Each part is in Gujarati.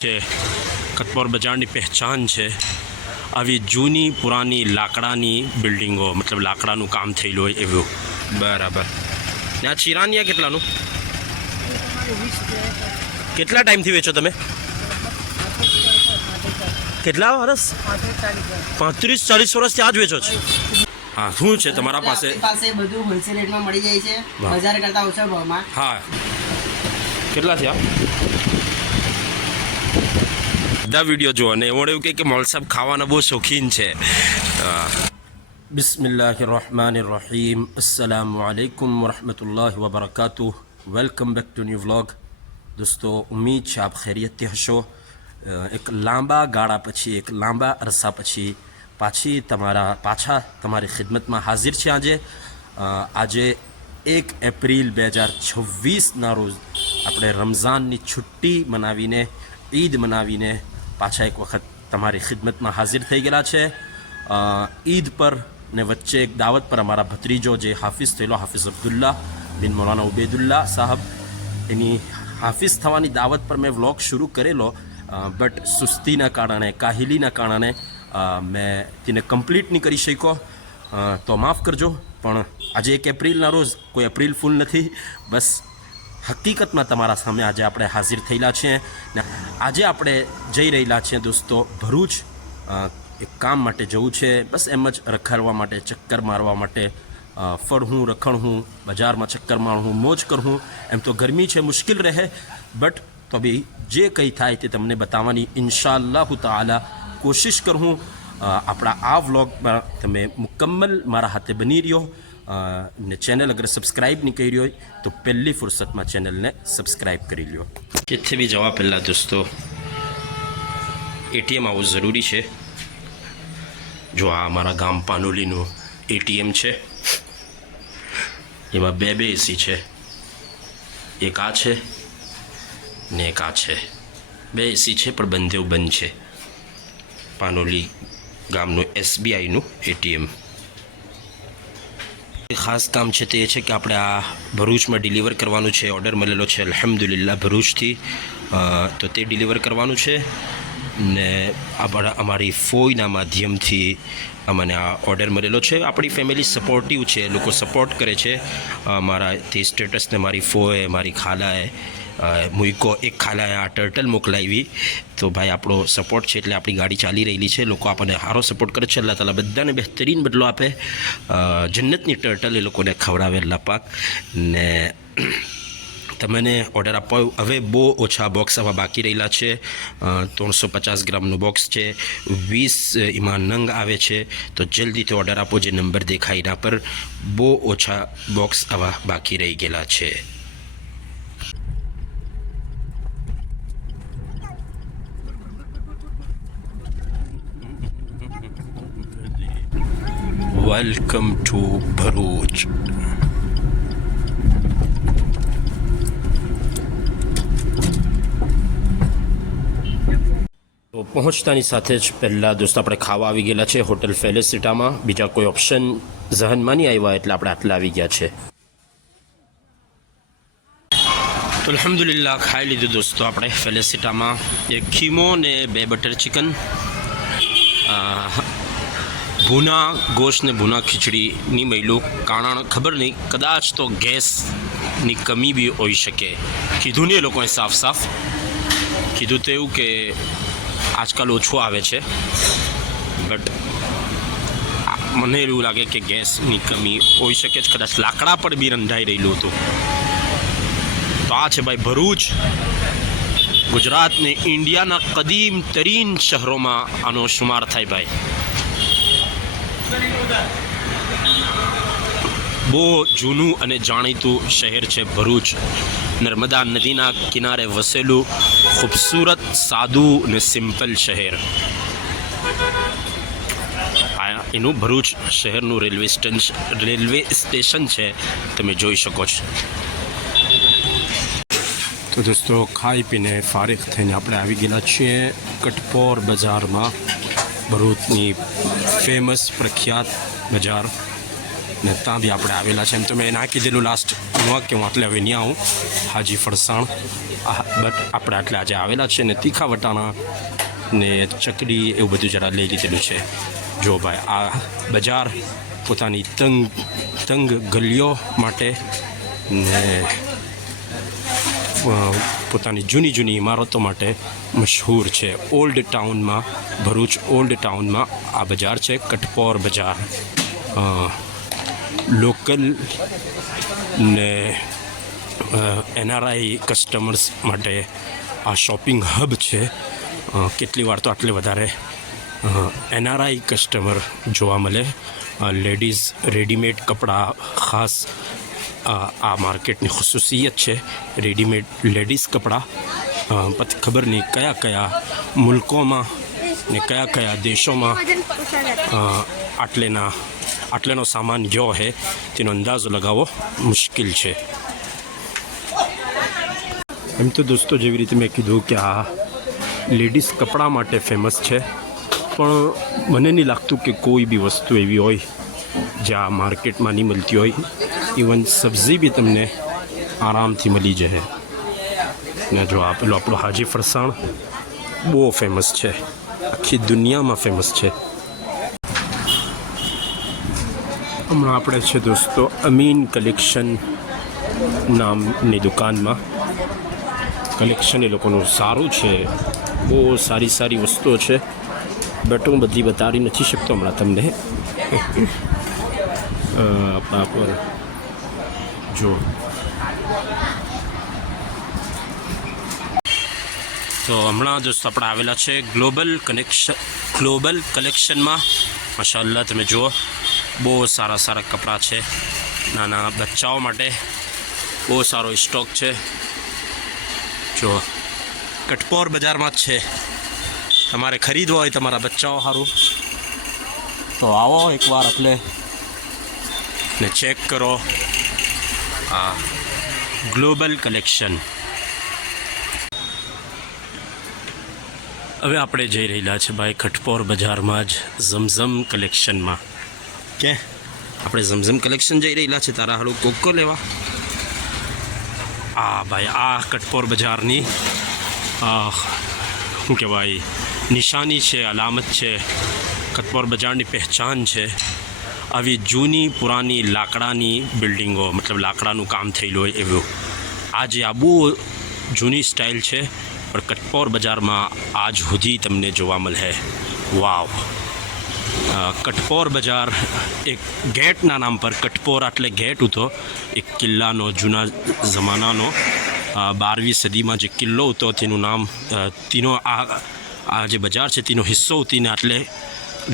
છે કતપોર બજારની પહેચાન છે આવી જૂની પુરાની લાકડાની બિલ્ડિંગો, મતલબ લાકડાનું કામ થયેલું હોય એવું. બરાબર. ને આ ચિરાનિયા કેટલાનું, કેટલા ટાઈમથી વેચો તમે? કેટલા વર્ષ? 35-40 વર્ષથી આ જ વેચો છો? હા, શું છે તમારા પાસે? બધું હોલસેલ રેટમાં મળી જાય છે, બજાર કરતા ઓછા ભાવમાં. હા, કેટલા થયા? બધા વિડીયો જુઓ ને એવડે એવું કે મોલ સાહેબ ખાવાના બહુ શોખીન છે. બિસ્મિલ્લાહિર્રહમાનિર્રહીમ. અસ્સલામુ અલૈકુમ વરહમતુલ્લાહિ વબરકાતુહ. Welcome back to new vlog. દોસ્તો, ઉમ્મીદ છે આપ ખૈરિયતથી હશો. એક લાંબા ગાળા પછી, એક લાંબા અરસા પછી પાછા તમારી ખિદમતમાં હાજર છે. આજે 1 એપ્રિલ 2026ના રોજ આપણે રમઝાનની છુટ્ટી મનાવીને, ઈદ મનાવીને પાછા એક વખત તમારી ખિદમતમાં હાજર થઈ ગયેલા છે. ઈદ પર ને વચ્ચે એક દાવત પર અમારા ભત્રીજો જે હાફિઝ થયેલો, હાફિઝ અબ્દુલ્લા બિન મૌલાના ઉબેદુલ્લા સાહબ, એની હાફિઝ થવાની દાવત પર મેં વ્લોગ શરૂ કરેલો, બટ સુસ્તીના કારણે, કાહિલીના કારણે મેં તેને કમ્પ્લીટ નહીં કરી શક્યો, તો માફ કરજો. પણ આજે 1 એપ્રિલના રોજ કોઈ એપ્રિલ ફૂલ નથી, બસ હકીકતમાં તમારા સામે આજે આપણે હાજર થયેલા છીએ. ને આજે આપણે જઈ રહેલા છીએ દોસ્તો ભરૂચ. એક કામ માટે જવું છે, બસ એમ જ રખડવા માટે, ચક્કર મારવા માટે, ફરવું, રખડવું, બજારમાં ચક્કર મારવું, મોજ કરવું. એમ તો ગરમી છે, મુશ્કેલ રહે, બટ તો બી જે કંઈ થાય તે તમને બતાવવાની ઇન્શાઅલ્લાહુ તાઆલા કોશિશ કરું. આપણા આ વ્લોગમાં તમે મુકમ્મલ મારા હાથે બની રહ્યો. ને ચેનલ અગર સબસ્ક્રાઈબ નહીં કરી હોય તો પહેલી ફુરસતમાં ચેનલને સબસ્ક્રાઈબ કરી લ્યો. કેથે બી જવા પહેલાં દોસ્તો એટીએમ આવવું જરૂરી છે. જો આ અમારા ગામ પાનોલીનું એટીએમ છે, એમાં બે એસી છે. એક આ છે ને એક આ છે. 2 એસી છે પણ બંધેવ બંધ છે. પાનોલી ગામનું SBIનું એટીએમ. ખાસ કામ છે તે એ છે કે આપણે આ ભરૂચમાં ડિલિવર કરવાનું છે. ઓર્ડર મળેલો છે અલ્હમ્દુલિલ્લાહ ભરૂચથી, તો તે ડિલિવર કરવાનું છે. ને અમારી ફોઈના માધ્યમથી અમને આ ઓર્ડર મળેલો છે. આપણી ફેમિલી સપોર્ટિવ છે, લોકો સપોર્ટ કરે છે. મારા તે સ્ટેટસને મારી ફોએ, મારી ખાલાએ મૂકો, એક ખાલાએ આ ટર્ટલ મોકલાવી. તો ભાઈ આપણો સપોર્ટ છે એટલે આપણી ગાડી ચાલી રહેલી છે. લોકો આપણને સારો સપોર્ટ કરે છે. અલ્લાહ તાલા બધાને બહેતરીન બદલો આપે. જન્નતની ટર્ટલ એ લોકોને ખવડાવે અલ્લાહ પાક. ને તમને ઓર્ડર આપવો હવે બહુ ઓછા બોક્સ આવા બાકી રહેલા છે. 350 ગ્રામનું બોક્સ છે, 20 એમાં નંગ આવે છે. તો જલ્દીથી ઓર્ડર આપો. જે નંબર દેખાય એના પર બહુ ઓછા બોક્સ આવા બાકી રહી ગયેલા છે. Welcome to Bharuch. તો પહોંચતાની સાથે જ પહેલાં દોસ્તો આપણે ખાવા આવી ગયેલા છે હોટલ ફેલિસિટામાં. બીજા કોઈ ઓપ્શન ઝહનમાં નહીં આવ્યા એટલે આપણે આટલા આવી ગયા છે. તો અલ્હમ્દુલિલ્લાહ ખાઈ લીધું દોસ્તો આપણે ફેલિસિટામાં. 1 ખીમો ને 2 બટર ચિકન, ભૂના ગોશ્ત ને ભૂના ખીચડી નહીં મળ્યું. કારણ ખબર નહીં, કદાચ તો ગેસની કમી બી હોઈ શકે. કીધું નહીં એ લોકોએ સાફ કીધું તો એવું કે આજકાલ ઓછું આવે છે, બટ મને એવું લાગે કે ગેસની કમી હોઈ શકે જ. કદાચ લાકડા પર બી રંધાઈ રહેલું હતું. તો આ છે ભાઈ ભરૂચ, ગુજરાતને ઇન્ડિયાના કદીમ તરીન શહેરોમાં આનો શુમાર થાય ભાઈ. બહુ જૂનું અને જાણીતું શહેર છે ભરૂચ. નર્મદા નદીના કિનારે વસેલું ખૂબસૂરત, સાદું ને સિમ્પલ શહેર. આ એનું ભરૂચ શહેરનું રેલવે સ્ટેશન છે, તમે જોઈ શકો છો. તો દોસ્તો ખાઈ પીને ફારિગ થઈને આપણે આવી ગયેલા છીએ કટપોર બજારમાં. ભરૂચની ફેમસ પ્રખ્યાત બજાર. ને ત્યાં બી આપણે આવેલા છે. એમ તો મેં નાખી દીધેલું લાસ્ટ નો કે હું આટલે હવે નહીં આવું. હાજી ફરસાણ બટ આપણે આટલે આજે આવેલા છે ને તીખા વટાણા ને ચકડી એવું બધું જરા લઈ લીધેલું છે. જો ભાઈ આ બજાર પોતાની તંગ ગલીઓ માટે ને પોતાની જૂની ઇમારતો માટે મશહૂર છે. ઓલ્ડ ટાઉનમાં, ભરૂચ ઓલ્ડ ટાઉનમાં આ બજાર છે, કટપોર બજાર. લોકલ ને NRI કસ્ટમર્સ માટે આ શોપિંગ હબ છે. કેટલી વાર તો આટલે વધારે NRI કસ્ટમર જોવા મળે. લેડીઝ રેડીમેડ કપડાં ખાસ આ માર્કેટની ખુશૂસિયત છે. રેડીમેડ લેડીઝ કપડાં પછી ખબર નહીં કયા કયા મુલ્કોમાં ને કયા દેશોમાં આટલેનો સામાન ગયો છે તેનો અંદાજો લગાવવો મુશ્કેલ છે. એમ તો દોસ્તો જેવી રીતે મેં કીધું કે આ લેડીઝ કપડાં માટે ફેમસ છે, પણ મને નહીં લાગતું કે કોઈ બી વસ્તુ એવી હોય જે આ માર્કેટમાં નહીં મળતી હોય. ઇવન સબ્જી બી તમને આરામથી મળી જશે. ને જો આપેલું આપણું હાજી ફરસાણ બહુ ફેમસ છે, આખી દુનિયામાં ફેમસ છે. હમણાં આપણે છે દોસ્તો અમીન કલેક્શન નામની દુકાનમાં. કલેક્શન એ લોકોનું સારું છે, બહુ સારી વસ્તુઓ છે, બટ હું બધી બતાવી નથી શકતો હમણાં તમને. આપણા પર જો તો હમણાં દોસ્તો આપણે આવેલા છે ગ્લોબલ કલેક્શનમાં. માશાઅલ્લાહ તમે જુઓ બહુ સારા કપડાં છે. નાના બચ્ચાઓ માટે બહુ સારો સ્ટોક છે. જો કટપોર બજારમાં જ છે. તમારે ખરીદવો હોય તમારા બચ્ચાઓ સારું તો આવો એકવાર એટલે ને ચેક કરો આ ગ્લોબલ કલેક્શન. હવે આપણે જઈ રહેલા છે ભાઈ કટપોર બજારમાં જ ઝમઝમ કલેક્શનમાં. કે આપણે ઝમઝમ કલેક્શન જઈ રહેલા છે તારા હાલું કોકો લેવા. ભાઈ આ કટપોર બજારની શું કહેવાય નિશાની છે, અલામત છે, કટપોર બજારની પહેચાન છે. આવી જૂની પુરાની લાકડાની બિલ્ડિંગો, મતલબ લાકડાનું કામ થયેલું હોય એવું. આજે આ બહુ જૂની સ્ટાઇલ છે, પણ કટપોર બજારમાં આજ સુધી તમને જોવા મળે. વાવ! કટપોર બજાર એક ગેટના નામ પર, કટપોર એટલે ગેટ હતો, એક કિલ્લાનો જૂના જમાનાનો 12મી સદીમાં જે કિલ્લો હતો તેનું નામ તેનો આ જે બજાર છે તેનો હિસ્સો હતી ને એટલે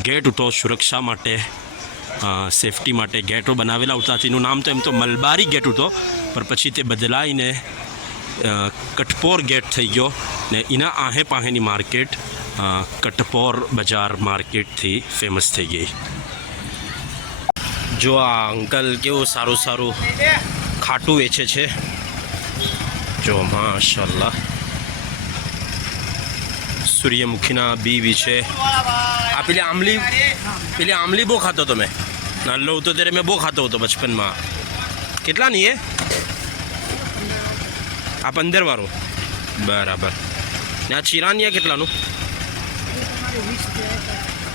ગેટ હતો. સુરક્ષા માટે, સેફટી માટે ગેટો બનાવેલા હતા. તેનું નામ તો એમ તો મલબારી ગેટ હતો, પણ પછી તે બદલાઈને કટપોર ગેટ થઈ ગયો ને એના આહે પાહેની માર્કેટ કટપોર બજાર માર્કેટથી ફેમસ થઈ ગઈ. જો આ અંકલ કેવું સારું ખાટું વેચે છે. જો માશાઅલ્લાહ સૂર્યમુખીના બી છે. આ પેલી આમલી બહુ ખાતો હતો મેં નાનો હતો ત્યારે, મેં બહુ ખાતો હતો બચપનમાં. કેટલાની એ? આ 15 વાળું બરાબર. ને આ ચિરાનિયા કેટલાનું?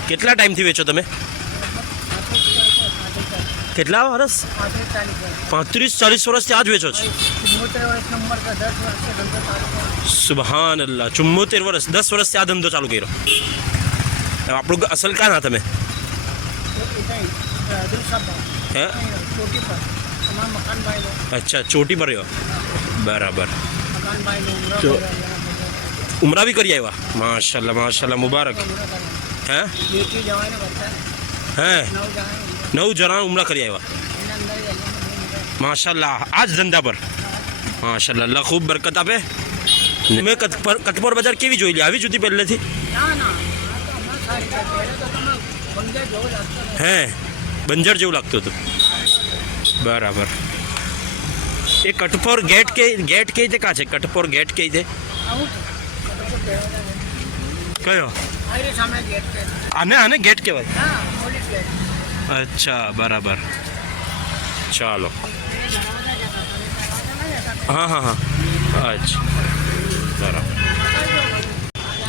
કેટલા ટાઈમથી વેચો તમે? કેટલા વર્ષ? 35-40 વર્ષથી આ જ વેચો છો? સુબહાન અલ્લાહ, 74 વર્ષ, 10 વર્ષથી આ ધંધો ચાલુ કર્યો. આપણું અસલ કાં ના તમે? હે? અચ્છા, ચોટી પર રહ્યો બરાબર. ઉમરા બી કરી આવ્યા? માશાલ્લાહ મુબારક. હે 9 જણા ઉમરા કરી આવ્યા. માશાલ્લાહ આ જ ધંધા પર માશાલ્લાહ અલ્લાહ ખૂબ બરકત આપે. મેં કટપોર બજાર કેવી જોઈ લી? આવી જુદી પહેલેથી? હે બંજર જેવું લાગતું હતું બરાબર. એ કટપોર ગેટ કઈ રીતે કાં છે? કટપોર ગેટ કઈ રીતે? કયો? આને ગેટ કહેવાય? અચ્છા બરાબર. ચાલો હા હા હા અચ્છા બરાબર.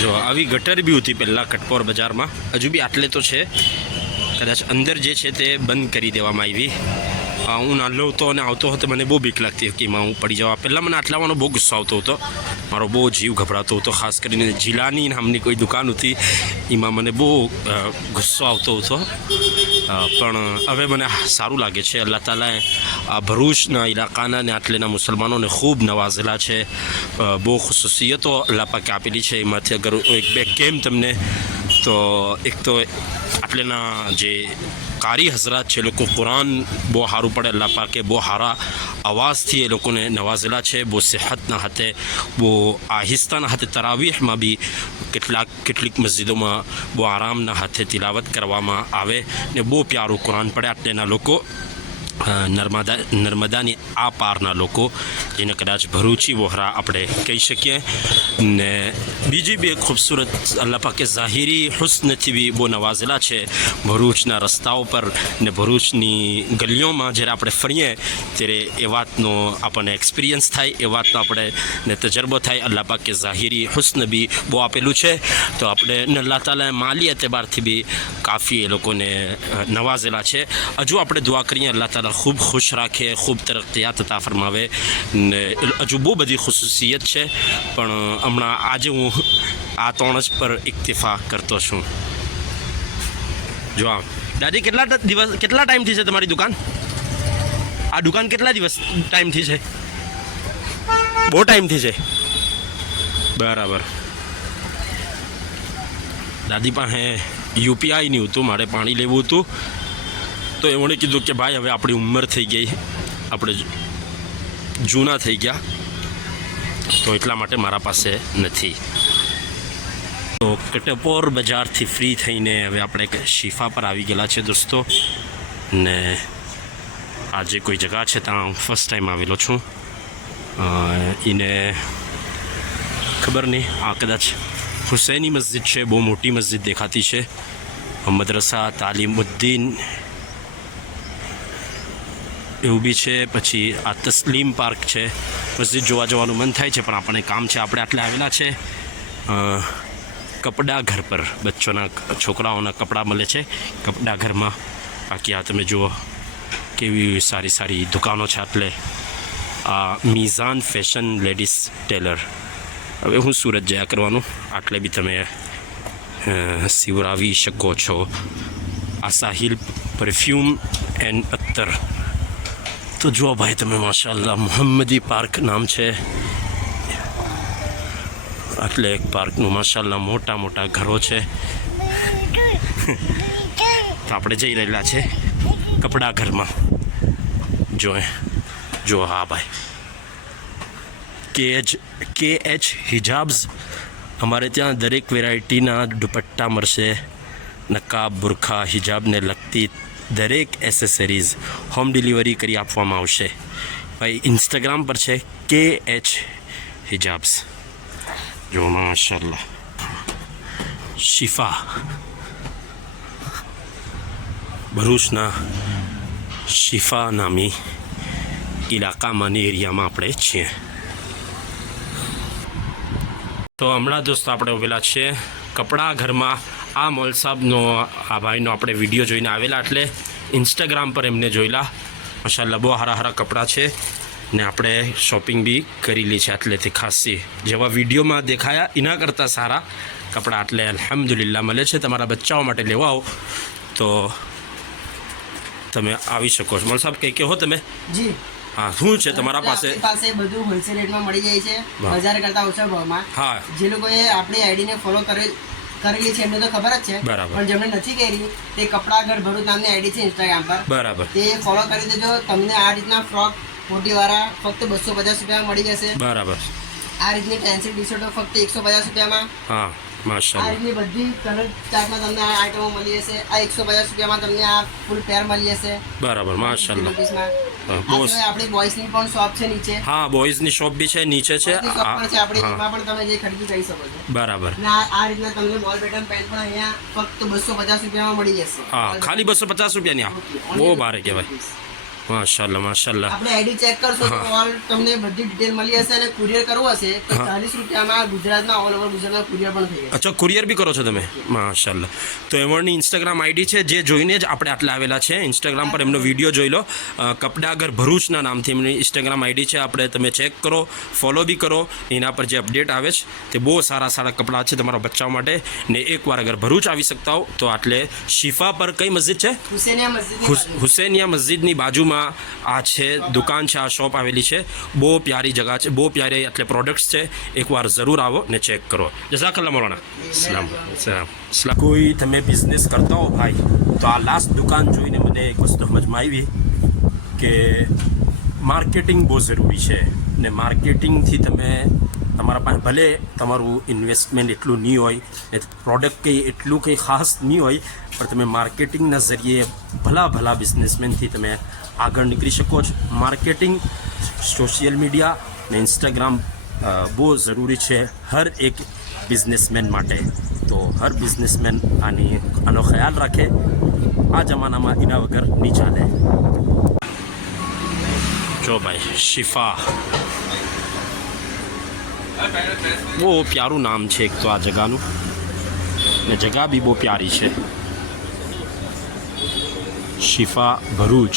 જો આવી ગટર બી હતી પહેલાં કટપોર બજારમાં, હજુ બી આટલે તો છે, કદાચ અંદર જે છે તે બંધ કરી દેવામાં આવી. હું નાનો હતો અને આવતો હતો, મને બહુ બીક લાગતી હતી કે એમાં હું પડી જવા. પહેલાં મને આટલાવાનો બહુ ગુસ્સો આવતો હતો, મારો બહુ જીવ ગભરાતો હતો. ખાસ કરીને જિલાની નામની કોઈ દુકાન હતી, એમાં મને બહુ ગુસ્સો આવતો હતો. પણ હવે મને સારું લાગે છે. અલ્લાહ તાલાએ આ ભરૂચના ઇલાકાના ને આટલેના મુસલમાનોને ખૂબ નવાઝેલા છે. બહુ ખુશિયતો અલ્લાહ પાકે આપેલી છે. એમાંથી અગર એક બે કેમ તમને, તો એક તો આટલેના જે કારી હઝરાત છે, લોકો કુરાન બહુ સારું પડે, અલ્લાહ પાકે બહુ સારા અવાજથી એ લોકોને નવાઝેલા છે. બહુ સેહતના હાથે, બહુ આહિસ્તાના હાથે, તરાવીહમાં બી કેટલીક મસ્જિદોમાં બહુ આરામના હાથે તિલાવત કરવામાં આવે ને બહુ પ્યારું કુરાન પડે આટલેના લોકો. નર્મદાની આ પારના લોકો, જેને કદાચ ભરૂચી વોહરા આપણે કહી શકીએ. ને બીજી બી એક ખૂબસૂરત અલ્લાહ પાકે ઝાહિરી હુસ્નથી બી બહુ નવાઝેલા છે. ભરૂચના રસ્તાઓ પર ને ભરૂચની ગલીઓમાં જ્યારે આપણે ફરીએ ત્યારે એ વાતનો આપણને એક્સપિરિયન્સ થાય, એ વાતનો આપણે ને તજરબો થાય. અલ્લાહ પાકે ઝાહિરી હુસ્ન બી બહુ આપેલું છે. તો આપણે અલ્લાહ તાલાએ માલી એતબારથી બી કાફી એ લોકોને નવાઝેલા છે. હજુ આપણે દુઆ કરીએ અલ્લાહ તાલા ખૂબ ખુશ રાખે, ખૂબ તરક્કિયાત અતા ફરમાવે. ને હજુ બહુ બધી ખુશિયત છે, પણ હમણાં આજે હું આ 3 જ પર ઇક્તિફા કરતો છું. જો દાદી કેટલા ટાઈમથી છે તમારી દુકાન? આ દુકાન કેટલા દિવસ ટાઈમથી છે? બહુ ટાઈમથી છે. બરાબર. દાદી પાસે યુપીઆઈ નહીં હતું, મારે પાણી લેવું હતું, તો એમણે કીધું કે ભાઈ હવે આપણી ઉંમર થઈ ગઈ, આપણે જૂના થઈ ગયા, તો એટલા માટે મારા પાસે નથી. તો કટપોર બજારથી ફ્રી થઈને હવે આપણે શિફા પર આવી ગયેલા છે દોસ્તો. ને આ જે કોઈ જગા છે ત્યાં હું ફર્સ્ટ ટાઈમ આવેલો છું. એને ખબર નહીં, આ કદાચ હુસૈની મસ્જિદ છે, બહુ મોટી મસ્જિદ દેખાતી છે. મદ્રસા તાલીમુદ્દીન એવું બી છે. પછી આ તસ્લીમ પાર્ક છે. મસ્જિદ જોવા જવાનું મન થાય છે, પણ આપણને કામ છે. આપણે આટલે આવેલા છે કપડા ઘર પર, બચ્ચોના છોકરાઓના કપડાં મળે છે કપડા ઘરમાં. બાકી આ તમે જુઓ કેવી સારી સારી દુકાનો છે આટલે. આ મિઝાન ફેશન લેડીઝ ટેલર. હવે હું સુરત જયા કરવાનું, આટલે બી તમે સિવરાવી શકો છો. આ સાહિલ પરફ્યુમ એન્ડ અત્તર. તો જુઓ ભાઈ તમે, માશાઅલ્લાહ, મોહમ્મદી પાર્ક નામ છે. આટલે એક પાર્કનું માશાઅલ્લાહ મોટા મોટા ઘરો છે. તો આપણે જઈ રહેલા છે કપડા ઘરમાં. જો હા ભાઈ, KH હિજાબ્સ. અમારે ત્યાં દરેક વેરાયટીના દુપટ્ટા મળશે. નકાબ, બુરખા, હિજાબને લગતી દરેક એસેસરીઝ હોમ ડિલિવરી કરી આપવામાં આવશે. ભાઈ ઇન્સ્ટાગ્રામ પર છે KH હિજાબ્સ. જો માશાઅલ્લાહ, શિફા ભરૂચના શિફા નામી ઇલાકામાં એરિયામાં આપણે છીએ. તો હમણાં દોસ્તો આપણે ઉભેલા છીએ કપડા ઘરમાં. આ મોલ સાહેબનો, આ ભાઈનો આપણે વિડીયો જોઈને આવેલા, એટલે ઇન્સ્ટાગ્રામ પર એમને જોયેલા. માશાઅલ્લાહ બહુ સારા સારા કપડાં છે ને આપણે શોપિંગ બી કરેલી છે આટલેથી ખાસી. જેવા વિડીયોમાં દેખાયા એના કરતાં સારા કપડાં આટલે અલ્હમ્દુલિલ્લાહ મળે છે. તમારા બચ્ચાઓ માટે લેવા આવો તો તમે આવી શકો છો. મોલ સાહેબ કંઈ કહો તમે? જી હા, શું છે તમારા પાસે? આપણી પાસે બધું હોલસેલ રેટમાં મળી જાય છે, બજાર કરતા ઓછા ભાવમાં. હા, જે લોકોએ આપણી આઈડીને ફોલો કરેલી છે એમને તો ખબર જ છે, બરાબર. પણ જેમને નથી કરી તે કપડા ઘર ભરૂચ નામની આઈડી છે ઇન્સ્ટાગ્રામ પર, બરાબર, તે ફોલો કરી દેજો. તમને આ રીતના ફ્રોક મોટીવાળા ફક્ત 250 રૂપિયામાં મળી જશે. બરાબર. આ રીતની પેન્સિલ ટી શર્ટો ફક્ત 150 રૂપિયામાં. હા, આ માશાઅલ્લાહ. રીતની બધી કલર ચાર્ટમાં તમને આ આઈટમો મળી જશે. આ 150 રૂપિયામાં તમને આ ફૂલ પેર મળી જશે. બરાબર, માશાઅલ્લાહ. રૂપીસમાં. હા, આ સિવાય આપણી બોયઝની પણ શોપ છે નીચે. હા, બોયઝની શોપ બી છે, નીચે છે. બોયઝની શોપ પણ છે આપણી, હા, એમાં પણ તમે જે ખરીદી કરી શકો છો. બરાબર. અને આ રીતના તમને બોલ બેટન પેન્ટ પણ અહીંયા ફક્ત 250 રૂપિયામાં મળી જશે. હા, ખાલી 250 રૂપિયાની. આ બહુ ભારે કહેવાય. માશાલ્લાહ માશાલ્લાહ. આપણે આઈડી ચેક કરશો તો ઓલ તમને બધી ડિટેલ મળી હશે અને કુરિયર કરવું હશે તો 40 રૂપિયામાં ગુજરાતમાં ઓલ ઓવર ગુજરાતમાં કુરિયર પણ થઈ જશે. અચ્છા, કુરિયર બી કરો છો તમે? માશાલ્લાહ. તો એમની ઇન્સ્ટાગ્રામ આઈડી છે, જે જોઈને જ આપણે આટલા આવેલા છે. ઇન્સ્ટાગ્રામ પર એમનો વિડીયો જોઈ લો. કપડાગર ભરૂચના નામથી એમની ઇન્સ્ટાગ્રામ આઈડી છે. આપણે તમે ચેક કરો, ફોલો બી કરો. એના પર જે અપડેટ આવે છે તે બહુ સારા સારા કપડાં છે તમારા બચ્ચાઓ માટે. ને એકવાર અગર ભરૂચ આવી શકતા હો તો આટલે શિફા પર કઈ મસ્જિદ છે? હુસેનિયા મસ્જિદની બાજુમાં આ છે દુકાન છે, આ શોપ આવેલી છે. બહુ પ્યારી જગા છે, બહુ પ્યારી એટલે પ્રોડક્ટ્સ છે. એકવાર જરૂર આવો ને ચેક કરો. જઝાકલ્લાહ મૌલાના. સલામ. કોઈ તમે બિઝનેસ કરતા હો ભાઈ, તો આ લાસ્ટ દુકાન જોઈને મને એક વસ્તુ સમજમાં આવી કે માર્કેટિંગ બહુ જરૂરી છે. ને માર્કેટિંગથી તમે તમારા પાસે ભલે તમારું ઇન્વેસ્ટમેન્ટ એટલું નહીં હોય ને પ્રોડક્ટ કંઈ એટલું કંઈ ખાસ નહીં હોય, પણ તમે માર્કેટિંગના ઝરીએ ભલા બિઝનેસમેનથી તમે આગળ નીકળી શકો છો. માર્કેટિંગ, સોશિયલ મીડિયા ને ઇન્સ્ટાગ્રામ બહુ જરૂરી છે હર એક બિઝનેસમેન માટે. તો હર બિઝનેસમેન આનો ખ્યાલ રાખે. આ જમાનામાં એના વગર નહીં ચાલે. જો ભાઈ, શિફા બહુ પ્યારું નામ છે એક તો આ જગાનું, ને જગા બી બહુ પ્યારી છે. શિફા ભરૂચ.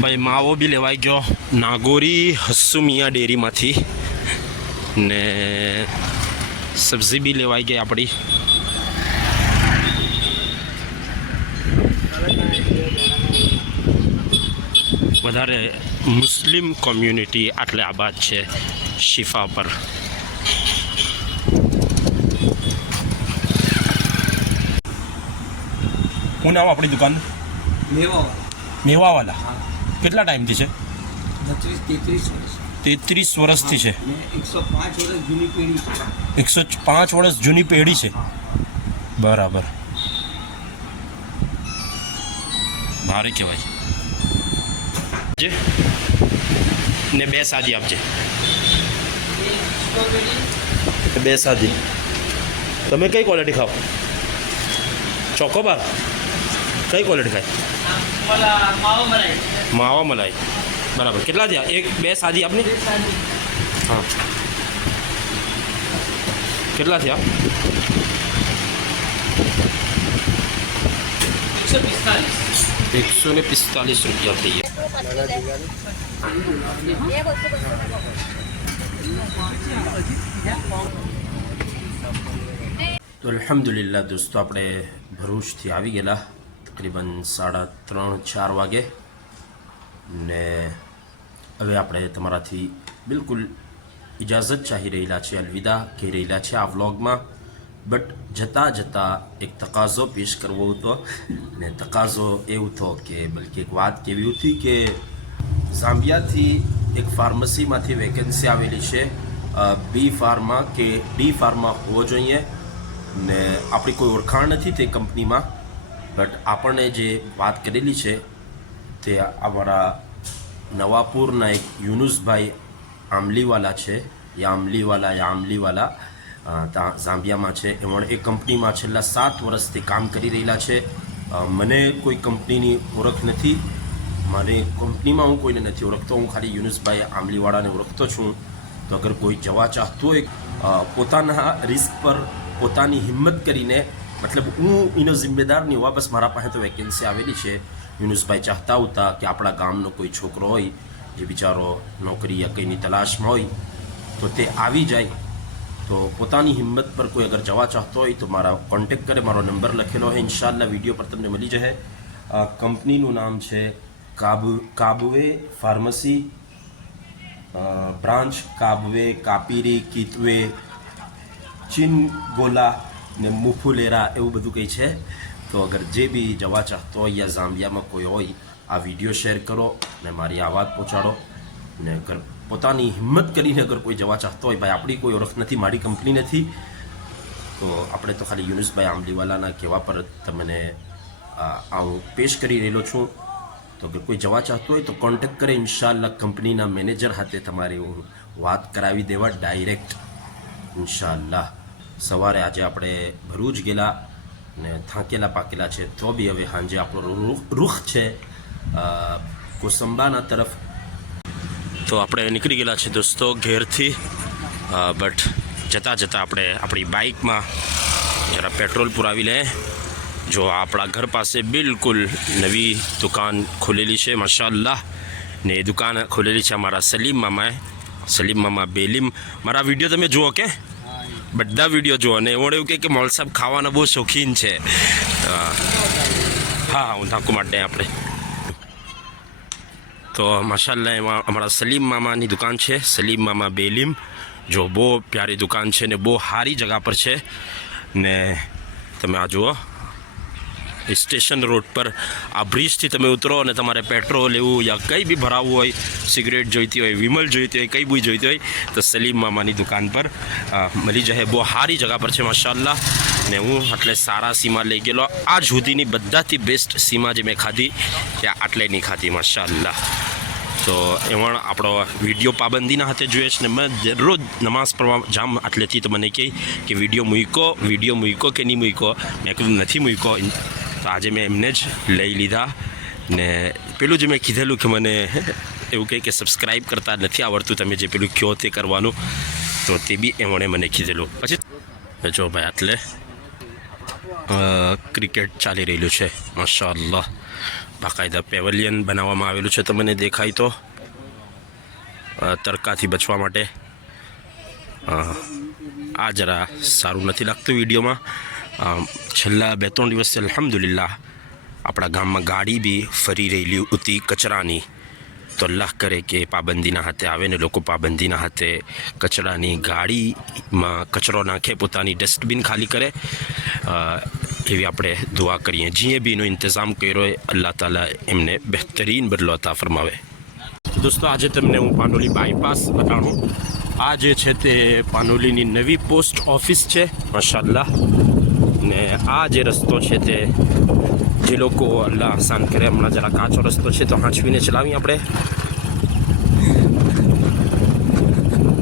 ભાઈ માવો બી લેવાઈ ગયો નાગોરી હસુમિયા ડેરીમાંથી, ને સબ્જી બી લેવાઈ ગઈ આપણી. વધારે મુસ્લિમ કોમ્યુનિટી આટલે આબાદ છે શિફા પર. શું નામ આપણી દુકાન? મેવાવાલા. કેટલા ટાઈમથી છે? 33 વર્ષથી છે. 105 વર્ષ જૂની પેઢી છે. બરાબર, ભારે કહેવાય. ને 2 સાદી આપજે. 2 સાદી. તમે કઈ ક્વોલિટી ખાઓ? ચોકોબાર? કઈ ક્વોલિટી ખાય? માવા મલાઈ. બરાબર. કેટલા થયા? 2 સાદી આપની. હા, કેટલા થયા? 145 રૂપિયા થઈ ગયા. તો અલ્હમ્દુલિલ્લાહ દોસ્તો, આપણે ભરૂચથી આવી ગયેલા તકરીબન 3:30-4 વાગે. ને હવે આપણે તમારાથી બિલકુલ ઇજાઝત ચાહી રહેલા છે, અલવિદા કહી રહેલા છે આ વ્લોગમાં. બટ જતાં એક તકાઝો પેશ કરવો હતો. ને તકાઝો એવું હતો કે બલકે એક વાત કેવી હતી કે ઝામ્બિયાથી એક ફાર્મસીમાંથી વેકેન્સી આવેલી છે, બી ફાર્મા કે ડી ફાર્મા હોવો જોઈએ. ને આપણી કોઈ ઓળખાણ નથી તે કંપનીમાં, બટ આપણને જે વાત કરેલી છે તે અમારા નવાપુરના એક યુનુસભાઈ આમલીવાલા છે, આમલીવાલા ત્યાં ઝામ્બિયામાં છે. એમણે એ કંપનીમાં છેલ્લા 7 વર્ષથી કામ કરી રહેલા છે. મને કોઈ કંપનીની ઓળખ નથી, મારી કંપનીમાં હું કોઈને નથી ઓળખતો. હું ખાલી યુનુસભાઈ આમલીવાળાને ઓળખતો છું. તો અગર કોઈ જવા ચાહતું હોય પોતાના રિસ્ક પર, પોતાની હિંમત કરીને, મતલબ હું એનો જિમ્મેદાર નહીં હોવા, બસ મારા પાસે તો વેકેન્સી આવેલી છે. યુનુસભાઈ ચાહતા હતા કે આપણા ગામનો કોઈ છોકરો હોય જે બિચારો નોકરી યા કંઈની તલાશમાં હોય તો તે આવી જાય. તો પોતાની હિંમત પર કોઈ અગર જવા ચાહતો હોય તો મારા કોન્ટેક્ટ કરે. મારો નંબર લખેલો હોય, ઇન્શાલ્લાહ વિડીયો પર તમને મળી જશે. કંપનીનું નામ છે કાબવે ફાર્મસી, બ્રાન્ચ કાબવે, કાપીરી, કિતવે, ચિનગોલા ને મુફુલેરા એવું બધું કંઈ છે. તો અગર જે બી જવા ચાહતો હોય યા ઝામ્બિયામાં કોઈ હોય, આ વિડીયો શેર કરો ને મારી આ વાત પહોંચાડો. ને અગર પોતાની હિંમત કરીને અગર કોઈ જવા ચાહતો હોય, ભાઈ આપણી કોઈ ઓળખ નથી, મારી કંપની નથી, તો આપણે તો ખાલી યુનુસભાઈ આમલીવાલાના કહેવા પર તમને હું પેશ કરી રહેલો છું. તો અગર કોઈ જવા ચાહતો હોય તો કોન્ટેક્ટ કરે. ઇન્શાલ્લાહ કંપનીના મેનેજર હાથે તમારી વાત કરાવી દેવા ડાયરેક્ટ, ઇન્શાલ્લાહ. સવારે આજે આપણે ભરૂચ ગયેલા ને થાકેલા પાકેલા છે, તો બી હવે સાંજે આપણો રૂખ છે કોસંબાના તરફ. તો આપણે નીકળી ગયેલા છે દોસ્તો ઘેરથી, બટ જતાં જતાં આપણે આપણી બાઇકમાં જરા પેટ્રોલ પુરાવી લે. જો આપણા ઘર પાસે બિલકુલ નવી દુકાન ખોલેલી છે માશાઅલ્લાહ, ને એ દુકાન ખોલેલી છે અમારા સલીમ મામા બેલીમ. મારા વિડીયો તમે જુઓ કે બધા વિડીયો જુઓ, ને એવડે એવું કે મોલ સાહેબ ખાવાના બહુ શોખીન છે. હા હું ધાકુ માટે આપણે તો માશાઅલ્લાહ એમાં અમારા સલીમ મામાની દુકાન છે, સલીમ મામા બેલીમ. જો બહુ પ્યારી દુકાન છે ને બહુ સારી જગા પર છે. ને તમે આ જુઓ સ્ટેશન રોડ પર આ બ્રિજથી તમે ઉતરો અને તમારે પેટ્રોલ લેવું યા કંઈ બી ભરાવવું હોય, સિગરેટ જોઈતી હોય, વિમલ જોઈતી હોય, કંઈ બી જોઈતી હોય તો સલીમ મામાની દુકાન પર મળી જાય. બહુ સારી જગા પર છે માશાઅલ્લાહ. ને હું એટલે સારા સીમા લઈ ગયેલો. આજ સુધીની બધાથી બેસ્ટ સીમા જે મેં ખાધી ત્યાં આટલે નહીં ખાધી માશાઅલ્લાહ. તો એમાં આપણો વિડીયો પાબંદીના હાથે જોઈએ છે ને મેં દરરોજ નમાઝ પઢવા જામ આટલેથી તો મને કહે કે વિડીયો મૂક્યો કે નહીં મૂક્યો. મેં કીધું નથી મૂક્યો. તો આજે મેં એમને જ લઈ લીધા. ને પેલું જે મેં કીધેલું કે મને એવું કહે કે સબસ્ક્રાઈબ કરતા નથી આવડતું, તમે જે પેલું કહો તે કરવાનું, તો તે બી એમણે મને કીધેલું. પછી જો ભાઈ આટલે ક્રિકેટ ચાલી રહેલું છે માશાઅલ્લાહ. બાકાયદા પેવેલિયન બનાવવામાં આવેલું છે, તમને દેખાય તો તડકાથી બચવા માટે. આ જરા સારું નથી લાગતું વિડીયોમાં. છેલ્લા 2-3 દિવસથી અલ્હમ્દુલિલ્લાહ આપણા ગામમાં ગાડી બી ફરી રહેલી હતી કચરાની. તો અલ્લાહ કરે કે પાબંદીના હાથે આવે ને લોકો પાબંદીના હાથે કચરાની ગાડીમાં કચરો નાખે, પોતાની ડસ્ટબિન ખાલી કરે. એવી આપણે દુઆ કરીએ. જે બી એનો ઇંતજામ કર્યો હોય અલ્લાહ તાલા એમને બહેતરીન બદલો અતા ફરમાવે. દોસ્તો આજે તમને હું પાનોલી બાયપાસ બતાડું. આ જે છે તે પાનોલીની નવી પોસ્ટ ઓફિસ છે માશાઅલ્લાહ. ને આ જે રસ્તો છે તે જે લોકો અલ્લાહ આસાન કરે, હમણાં જરા કાચો રસ્તો છે તો હાંચવીને ચલાવી આપણે.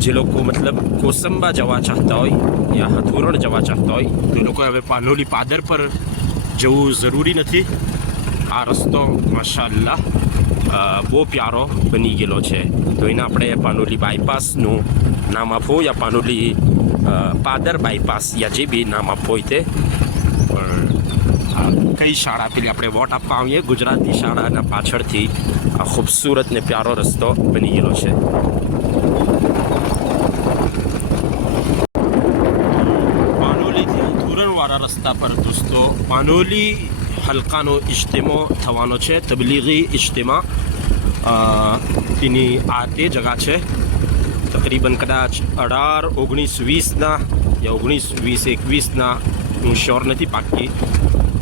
જે લોકો મતલબ કોસંબા જવા ચાહતા હોય યા હથોરણ જવા ચાહતા હોય તો એ લોકો હવે પાનોલી પાદર પર જવું જરૂરી નથી. આ રસ્તો માશાઅલ્લાહ બહુ પ્યારો બની ગયેલો છે. તો એને આપણે પાનોલી બાયપાસનું નામ આપવું યા પાનોલી પાદર બાયપાસ યા જે બી નામ આપવું હોય તે. પણ કઈ શાળા પેલી આપણે વોટ આપવા આવીએ ગુજરાતી શાળાના પાછળથી આ ખૂબસૂરત ને પ્યારો રસ્તો બની ગયેલો છે. વાળા રસ્તા પર દોસ્તો પાનોલી હલકાનો ઇજ્તિમા થવાનો છે, તબલીગી ઇજ્તિમા. તેની આ તે જગા છે. તકરીબન કદાચ 18-19-20ના યા 19-20-21ના હું શ્યોર નથી પાકી,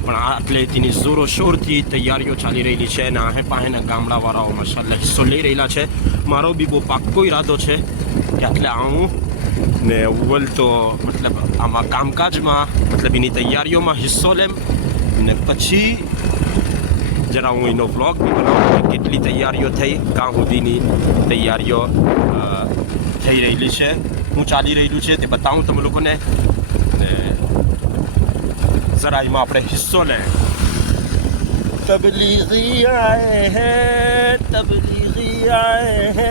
પણ આ એટલે તેની જોરો શોરથી તૈયારીઓ ચાલી રહેલી છે. અને આહે પાહેના ગામડાવાળાઓ માશાઅલ્લાહ હિસ્સો લઈ રહેલા છે. મારો બી બહુ પાક્કો ઈરાદો છે કે એટલે આવું ને અવ્વલ તો મતલબ આમાં કામકાજમાં મતલબ એની તૈયારીઓમાં હિસ્સો લેમ ને પછી જરા હું એનો વ્લોગ બી બનાવું કે કેટલી તૈયારીઓ થઈ, કાં સુધીની તૈયારીઓ થઈ રહેલી છે, હું ચાલી રહેલું છે તે બતાવું તમે લોકોને. ને જરા એમાં આપણે હિસ્સો લે. તબલીગી આયે હે, તબલીગી આયે હે.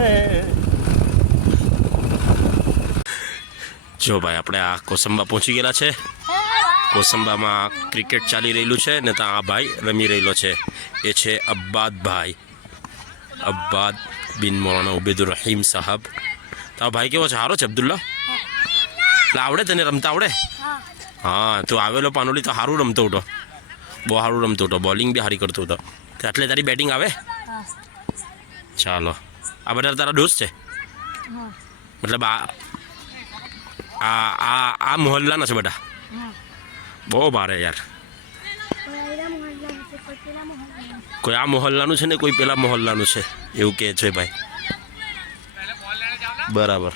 જો ભાઈ આપણે આ કોસંબા પહોંચી ગયેલા છે. કોસંબામાં ક્રિકેટ ચાલી રહેલું છે ને ત્યાં આ ભાઈ રમી રહેલો છે. એ છે અબ્બાદ બિન મૌલાના ઉબેદુર રહીમ સાહેબ. તો આ ભાઈ કેવો છે? સારો છે અબ્દુલ્લા? એટલે આવડે તને રમતા આવડે? હા તું આવેલો પાનોલી તો સારું રમતો હતો, બહુ સારું રમતો હતો, બોલિંગ બી સારી કરતો હતો. એટલે તારી બેટિંગ આવે? ચાલો. આ બધા તારા દોસ્ત છે? મતલબ આ મોહલ્લાના છે બધા? બહુ ભારે યાર. કોઈ આ મોહલ્લાનું છે ને કોઈ પેલા મોહલ્લાનું છે એવું કહે છે ભાઈ. બરાબર.